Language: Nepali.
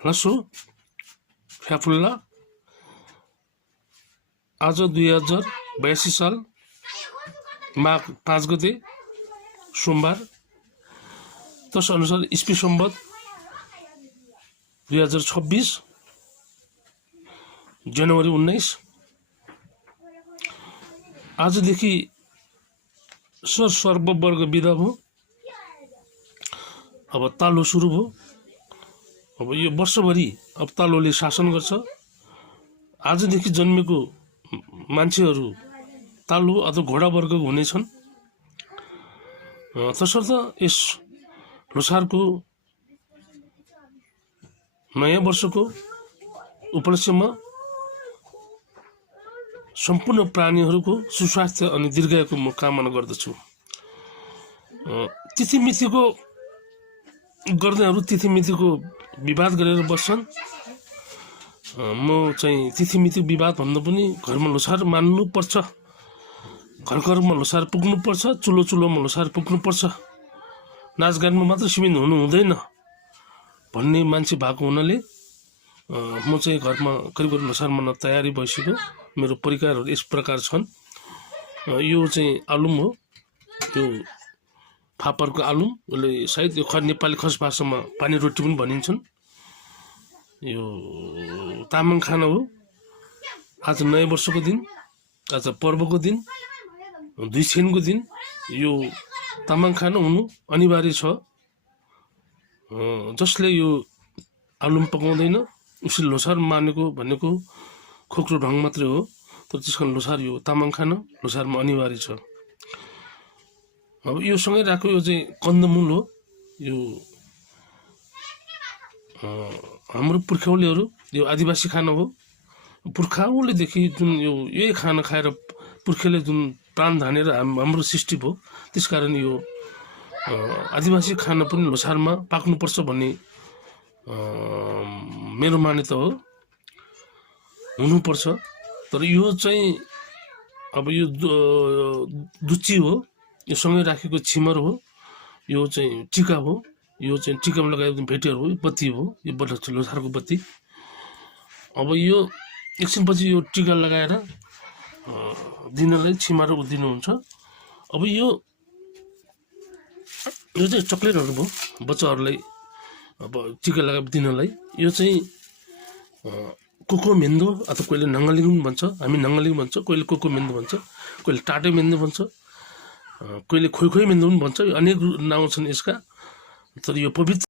लसु फ्याफुल्ला आज 2082 साल माघ 5 गते सोमबार तस अनुसार इस्वी सम्वत 2026 जनवरी 19 आजदेखि सर्ववर्ग विदा भयो। अब तालो सुरु भयो। अब यो वर्षभरि अब तालोले शासन गर्छ। आजदेखि जन्मेको मान्छेहरू तालो अथवा घोडा वर्गको हुनेछन्। तसर्थ यस लोसारको नयाँ वर्षको उपलक्ष्यमा सम्पूर्ण प्राणीहरूको सुस्वास्थ्य अनि दीर्घायुको म कामना गर्दछु। तिथिमितिको गर्नेहरू तिथिमितिको विवाद गरेर बस्छन्। म चाहिँ तिथिमिति विवाद भन्दा पनि घरमा लोसार मान्नुपर्छ, घर घरमा लोसार पुग्नुपर्छ, चुलो चुलोमा लोसार पुग्नुपर्छ, नाचगानमा मात्र सीमित हुनु हुँदैन भन्ने मान्छे भएको हुनाले म चाहिँ घरमा करिब करिब लोसार मान्न तयारी भइसक्यो। मेरो परिकारहरू यस प्रकार छन्। यो चाहिँ आलुम हो, यो फापरको आलुम, यसले सायद यो नेपाली खस भाषामा पानी रोटी पनि भनिन्छन्। यो तामाङ खाना हो। आज नयाँ वर्षको दिन, आज पर्वको दिन, दुईछेनको दिन यो तामाङ खाना हुनु अनिवार्य छ। जसले यो आलुम पकाउँदैन उसले लोसार मानेको भनेको खोक्रो ढङ्ग मात्रै हो। तर त्यस कारण लोसार यो तामाङ खाना लोसारमा अनिवार्य छ। अब यो सँगै राखेको यो चाहिँ कन्दमूल हो। यो हाम्रो पुर्ख्यौलीहरू यो आदिवासी खाना हो। पुर्खौलीदेखि जुन यही खाना खाएर पुर्खेले जुन प्राण धानेर हाम्रो सृष्टि भयो, त्यसकारण यो आदिवासी खाना पनि लोसारमा पाक्नुपर्छ भन्ने मेरो मान्यता हो, हुनुपर्छ। तर यो चाहिँ अब यो दुची हो, यो सँगै राखेको छिमर हो, यो चाहिँ टिका हो, यो चाहिँ टिकामा लगाएको भेटेर हो, बत्ती हो, यो लोसारको बत्ती। अब यो एकछिनपछि यो टिका लगाएर दिनलाई छिमारो दिनुहुन्छ। अब यो चाहिँ चक्लेटहरू भयो बच्चाहरूलाई अब टिका लगाएर दिनलाई। यो चाहिँ कोको मेन्दो अथवा कोहीले नङ्गलिङ पनि भन्छ, हामी नङ्गलिङ भन्छ, कोहीले कोको मेन्दो भन्छ, कोहीले टाटे मेन्दो भन्छ, कोहीले खोइ खोइ मेन्दो पनि भन्छ। अनेक नाउँ छन् यसका। तर यो पवित्र